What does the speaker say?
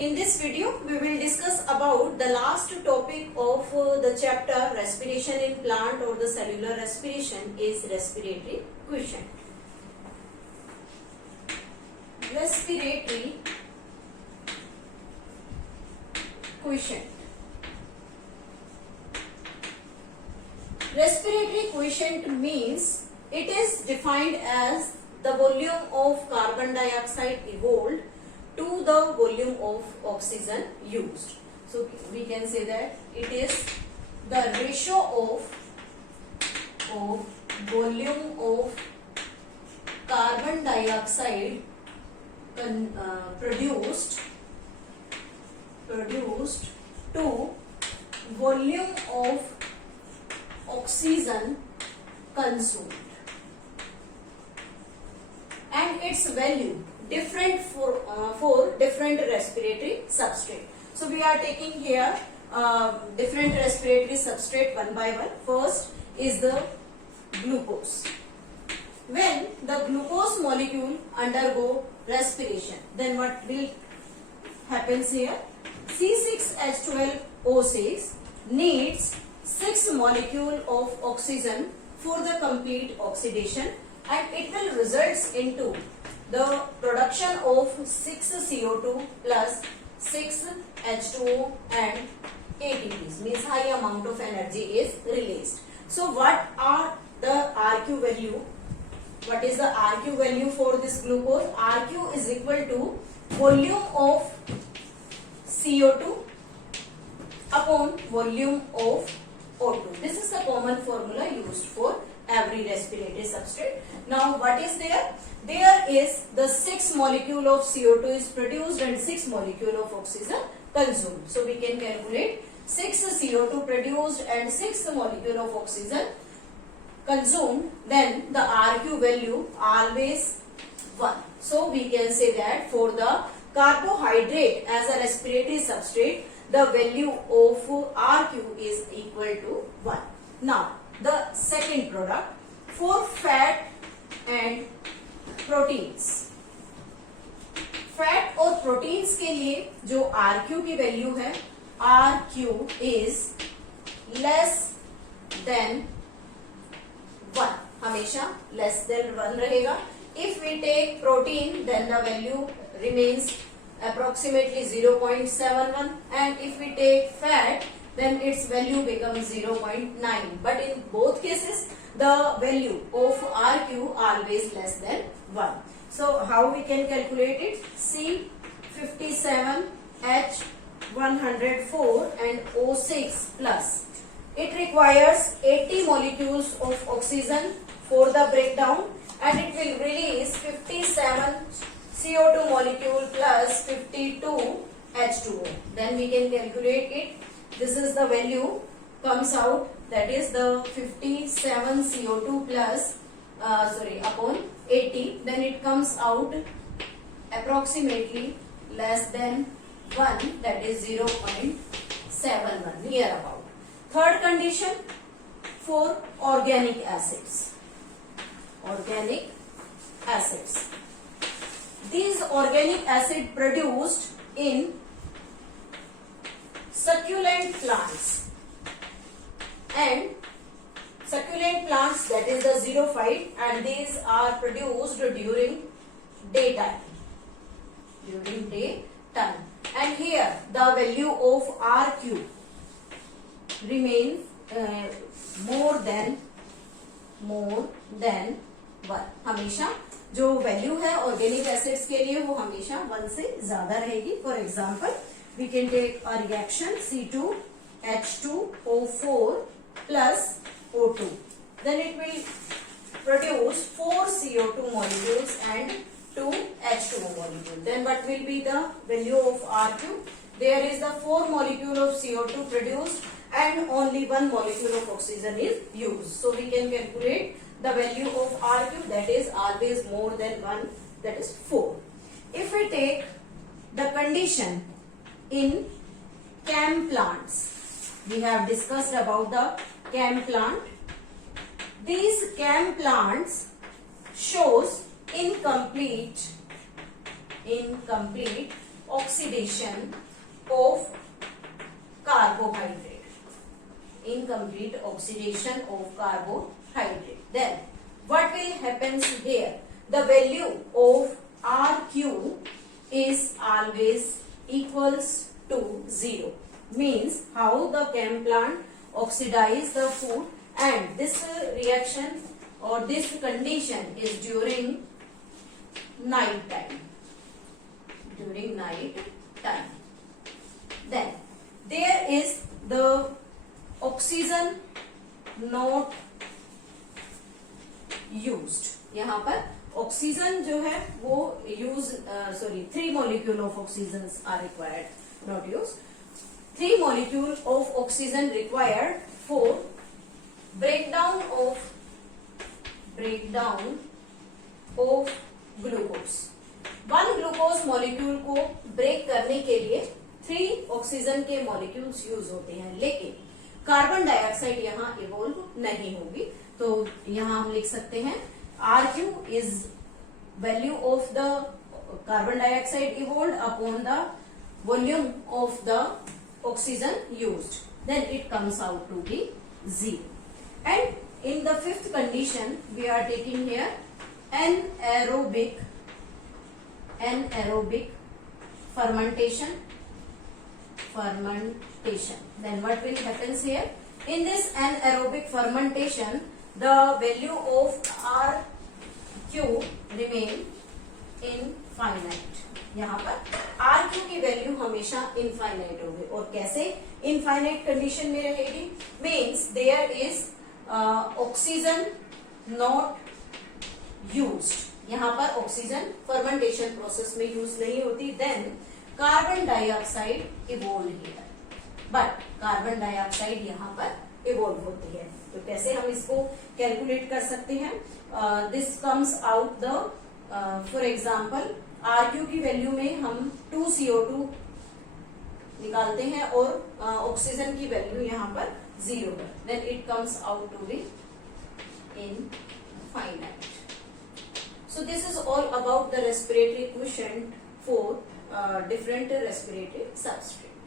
In this video, we will discuss about the last topic of the chapter respiration in plant or the cellular respiration is respiratory quotient. Respiratory quotient. Respiratory quotient means it is defined as the volume of carbon dioxide evolved to the volume of oxygen used. So we can say that it is the ratio of volume of carbon dioxide produced to volume of oxygen consumed, and its value different for different respiratory substrate. So we are taking here different respiratory substrate one by one. First is the glucose. When the glucose molecule undergo respiration, then what will happens here? C6H12O6 needs 6 molecule of oxygen for the complete oxidation, and it will results into the production of 6 CO2 plus 6 H2O and ATPs, means high amount of energy is released. So what are the RQ value? What is the RQ value for this glucose? RQ is equal to volume of CO2 upon volume of O2. This is the common formula used for every respiratory substrate. Now what is there? There is the 6 molecule of CO2 is produced and 6 molecule of oxygen consumed. So we can calculate 6 CO2 produced and 6 molecule of oxygen consumed, then the RQ value always 1. So we can say that for the carbohydrate as a respiratory substrate, the value of RQ is equal to 1. Now the second product, for fat and proteins. Fat और proteins के लिए जो RQ की value है, RQ is less than 1, हमेशा less than 1 रहेगा. If we take protein then the value remains approximately 0.71, and if we take fat then its value becomes 0.9, but in both cases the value of RQ always less than 1. So how we can calculate it? C57H104 and O6 plus. It requires 80 molecules of oxygen for the breakdown, and it will release 57 CO2 molecule plus 52 H2O. Then we can calculate it. This is the value comes out, that is the 57 CO2 plus upon 80, then it comes out approximately less than 1, that is 0.71, near about. Third condition, for organic acids. Organic acids. These organic acid produced in succulent plants, and succulent plants, that is the xerophyte, and these are produced during daytime. And here the value of RQ remains more than 1. हमेशा जो value है organic acids के लिए वो हमेशा 1 से ज्यादा रहेगी. For example we can take a reaction C2H2O4 plus O2. Then it will produce 4 CO2 molecules and 2 H2O molecules. Then what will be the value of RQ? There is the 4 molecule of CO2 produced and only 1 molecule of oxygen is used. So we can calculate the value of RQ, that is always more than 1, that is 4. If we take the condition in CAM plants, we have discussed about the CAM plant. These CAM plants shows incomplete oxidation of carbohydrate. Incomplete oxidation of carbohydrate. Then what will happen here? The value of RQ is always equals to 0. Means how the chem plant oxidize the food, and this reaction or this condition is during night time. During night time. Then there is the oxygen not used. यहाँ पर oxygen जो है वो use 3 molecule of oxygens are required, not used. 3 molecule of oxygen required for breakdown of glucose. 1 glucose molecule को break करने के लिए 3 oxygen के मॉलिक्यूल्स यूज होते हैं, लेकिन कार्बन डाइऑक्साइड यहाँ इवोल्व नहीं होगी. तो यहाँ हम लिख सकते हैं RQ is value of the carbon dioxide evolved upon the volume of the oxygen used. Then it comes out to be 0. And in the 5th condition we are taking here anaerobic fermentation. Then what will happens here? In this anaerobic fermentation, the value of RQ remain infinite. यहाँ पर RQ की value हमेशा infinite होगी. और कैसे infinite condition में रहेगी? Means there is oxygen not used. यहाँ पर ऑक्सीजन फर्मेंटेशन प्रोसेस में यूज नहीं होती. Then carbon dioxide evolve here, but carbon dioxide यहाँ पर इवोल्व होती है. तो कैसे हम इसको कैलकुलेट कर सकते हैं? This comes out the for example RQ की वैल्यू में हम 2CO2 निकालते हैं और ऑक्सीजन की वैल्यू यहाँ पर 0 है. Then it comes out to be infinite. So this is all about the respiratory quotient for different respiratory substrate.